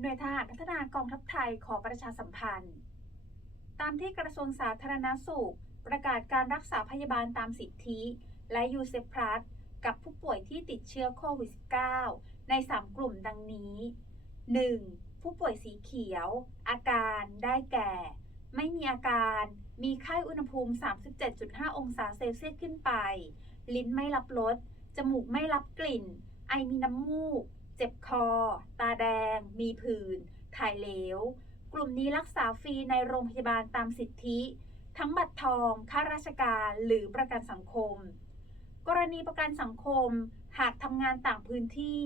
หน่วยทหารพัฒนากองทัพไทยขอประชาสัมพันธ์ ตามที่กระทรวงสาธารณสุข ประกาศการรักษาพยาบาลตามสิทธิ และยูเซพลัสกับผู้ป่วยที่ติดเชื้อโควิด -19 ใน 3 กลุ่มดังนี้ 1. ผู้ป่วยสีเขียว อาการได้แก่ ไม่มีอาการ มีไข้อุณหภูมิ 37.5 องศาเซลเซียสขึ้นไป ลิ้นไม่รับรส จมูกไม่รับกลิ่น ไอมีน้ำมูก คอ ตาแดง มีผื่น ถ่ายเหลว กลุ่มนี้รักษาฟรีในโรงพยาบาลตามสิทธิ ทั้งบัตรทองข้าราชการหรือประกันสังคม กรณีประกันสังคม หากทำงานต่างพื้นที่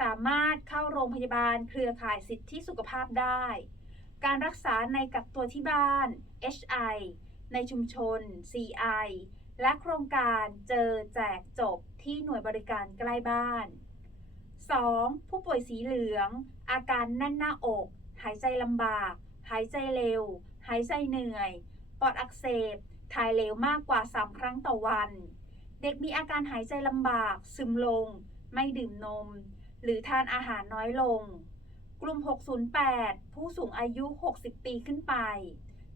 สามารถเข้าโรงพยาบาลเครือข่ายสิทธิสุขภาพได้ การรักษาในกักตัวที่บ้าน HI ในชุมชน CI และโครงการเจอแจกจบที่หน่วยบริการใกล้บ้าน 2. ผู้ป่วยสีเหลือง อาการแน่นหน้าอก หายใจลำบาก หายใจเร็ว หายใจเหนื่อย ปอดอักเสบ ถ่ายเหลวมากกว่า 3 ครั้งต่อวัน เด็กมีอาการหายใจลำบาก ซึมลง ไม่ดื่มนม หรือทานอาหารน้อยลง กลุ่ม 608 ผู้สูงอายุ 60 ปีขึ้นไป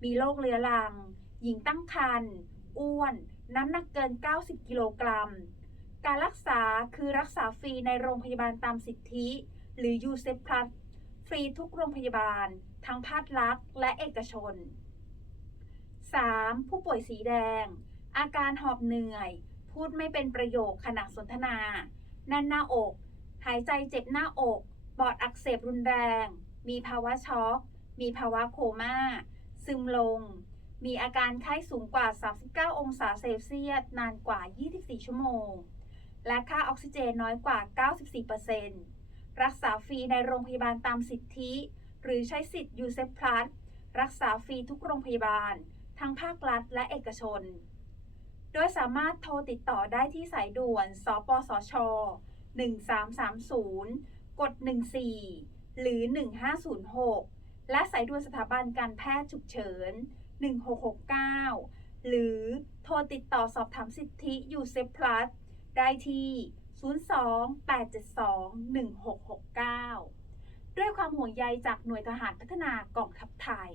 มีโรคเรื้อรัง หญิงตั้งครรภ์ อ้วน น้ำหนักเกิน 90 กิโลกรัม การรักษาคือรักษาฟรีในโรงพยาบาลตามสิทธิ หรือยูเซพลัสฟรีทุกโรงพยาบาล ทั้งภาครัฐและเอกชน 3. ผู้ป่วยสีแดง อาการหอบเหนื่อย พูดไม่เป็นประโยคขณะสนทนา แน่นหน้าอก หายใจเจ็บหน้าอก ปอดอักเสบรุนแรง มีภาวะช็อก มีภาวะโคม่า ซึมลง มีอาการไข้สูงกว่า 39 องศาเซลเซียส นานกว่า 24 ชั่วโมง และค่าออกซิเจนน้อยกว่า 94%รักษาฟรีในโรงพยาบาลตามสิทธิ หรือใช้สิทธิ์ยูเซฟพลัสรักษาฟรีทุกโรงพยาบาล ทั้งภาครัฐและเอกชน โดยสามารถโทรติดต่อได้ที่สายด่วน สปสช 1330 กด 14 หรือ 1506 และสายด่วนสถาบันการแพทย์ฉุกเฉิน 1669 หรือโทรติดต่อสอบถามสิทธิยูเซฟพลัส ได้ที่ 02-872-1669 ด้วยความห่วงใยจากหน่วยทหารพัฒนากองทัพไทย